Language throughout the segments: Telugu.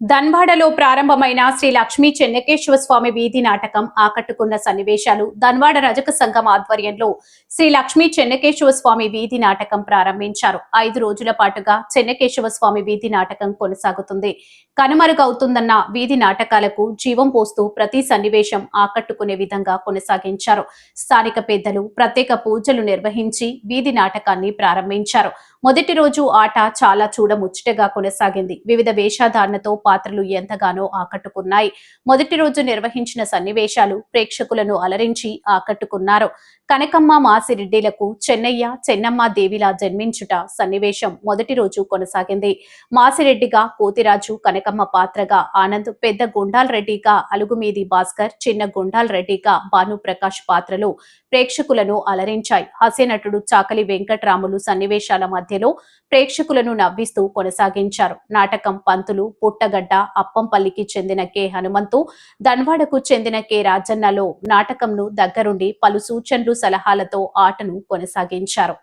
ధన్వాడలో ప్రారంభమైన శ్రీ లక్ష్మీ చెన్నకేశ్వర స్వామి వీధి నాటకం ఆకట్టుకున్న సన్నివేశాలు. ధన్వాడ రజక సంఘం ఆధ్వర్యంలో శ్రీ లక్ష్మీ చెన్నకేశ్వర స్వామి వీధి నాటకం ప్రారంభించారు. 5 రోజుల పాటుగా చెన్నకేశ్వర స్వామి వీధి నాటకం కొనసాగుతుంది. కనుమరుగవుతుందన్న వీధి నాటకాలకు జీవం పోస్తూ ప్రతి సన్నివేశం ఆకట్టుకునే విధంగా కొనసాగించారు. స్థానిక పెద్దలు ప్రత్యేక పూజలు నిర్వహించి వీధి నాటకాన్ని ప్రారంభించారు. మొదటి రోజు ఆట చాలా చూడముచ్చటగా కొనసాగింది. వివిధ వేషధారణతో పాత్రలు ఎంతగానో ఆకట్టుకున్నాయి. మొదటి రోజు నిర్వహించిన సన్నివేశాలు ప్రేక్షకులను అలరించి ఆకట్టుకున్నారు. కనకమ్మ మాసిరెడ్డిలకు చెన్నయ్య చెన్నమ్మ దేవిలా జన్మించుట సన్నివేశం మొదటి రోజు కొనసాగింది. మాసిరెడ్డిగా కోతిరాజు, కనకమ్మ పాత్రగా ఆనంద్, పెద్ద గుండాల్ రెడ్డిగా అలుగుమీది భాస్కర్, చిన్న గుండాల్ రెడ్డిగా భానుప్రకాష్ పాత్రలు ప్రేక్షకులను అలరించాయి. హాస్యనటుడు చాకలి వెంకట్రాములు సన్నివేశాల మధ్యలో ప్రేక్షకులను నవ్విస్తూ కొనసాగించారు. నాటకం పంతులు, పుట్టగడ్డ, అప్పంపల్లికి చెందిన కె హనుమంతు, ధన్వాడకు చెందిన కె రాజన్నలో నాటకంను దగ్గరుండి పలు సూచనలు, సలహాలతో ఆటను కొనసాగించారు.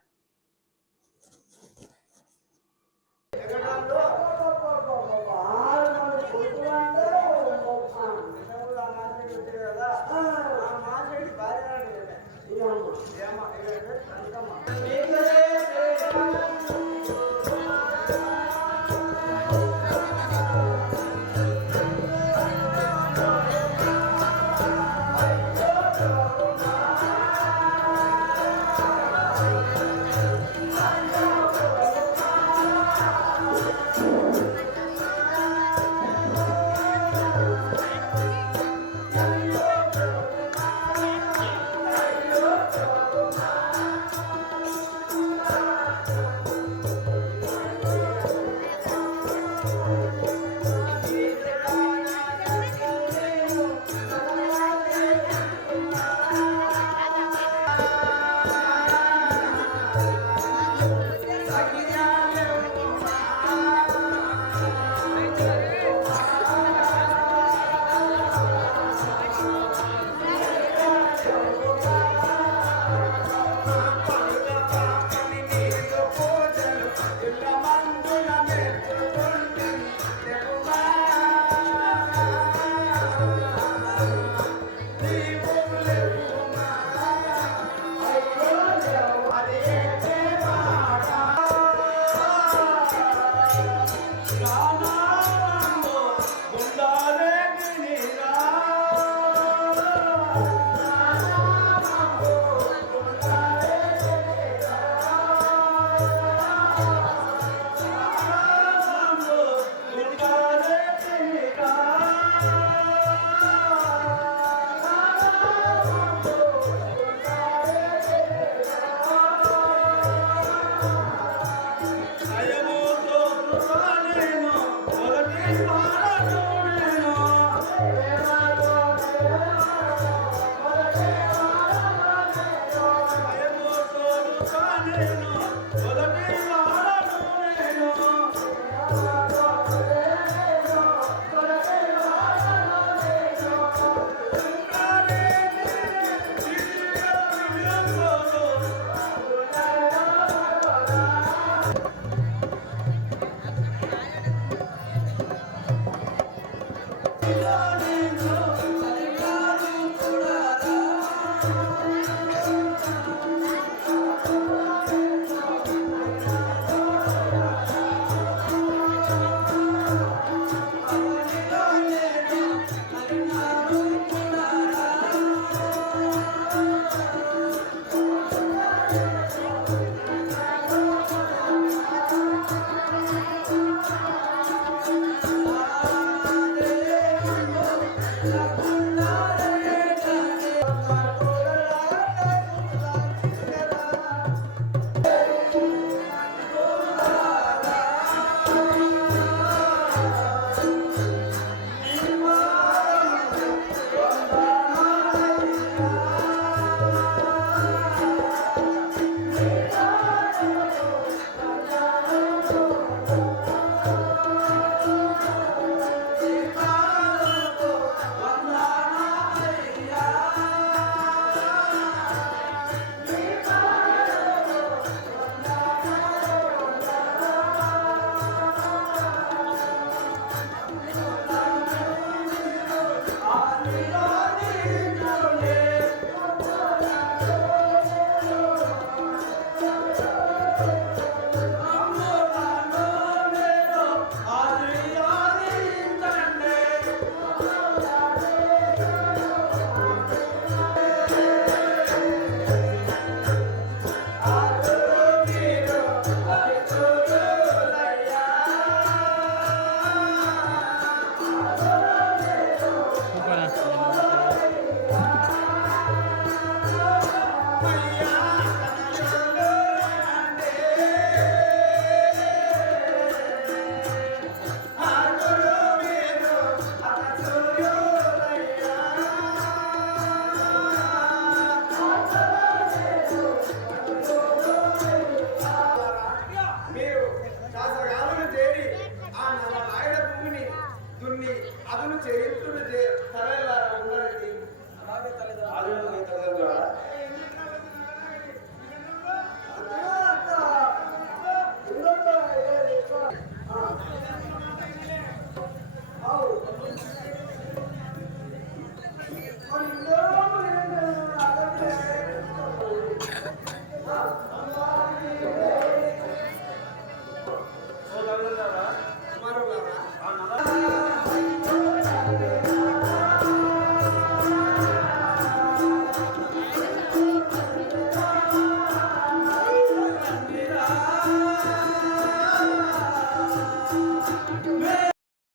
కొన్ని అదును చేయించుడు తరలా ఉండాలి. అలాగే తల్లిదండ్రులు ఆదివారం తరగలుగా